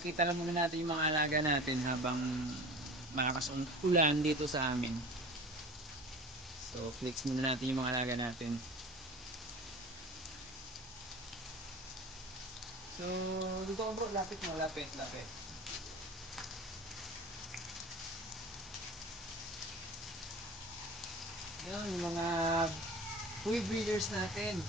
Pakita lang muna natin yung mga alaga natin habang malakas ang ulan dito sa amin. So, flex muna natin yung mga alaga natin. So, dito ko bro, lapit mo, lapit. Yan, yung mga toy breeders natin.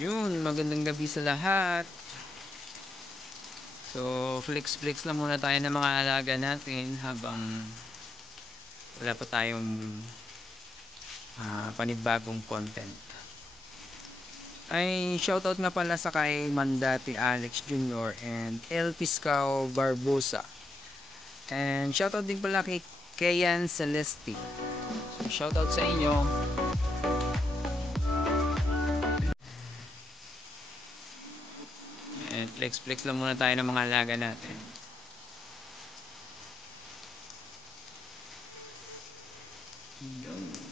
Yun, magandang gabi sa lahat. So, flex lang muna tayo ng mga alaga natin habang wala pa tayong panibagong content. Ay, shoutout nga pala sa kay Mandati Alex Jr. and El Piscao Barbosa. And shoutout din pala kay Kayan Celesti. So, shoutout sa inyo. And flex lang muna tayo ng mga alaga natin. Yun.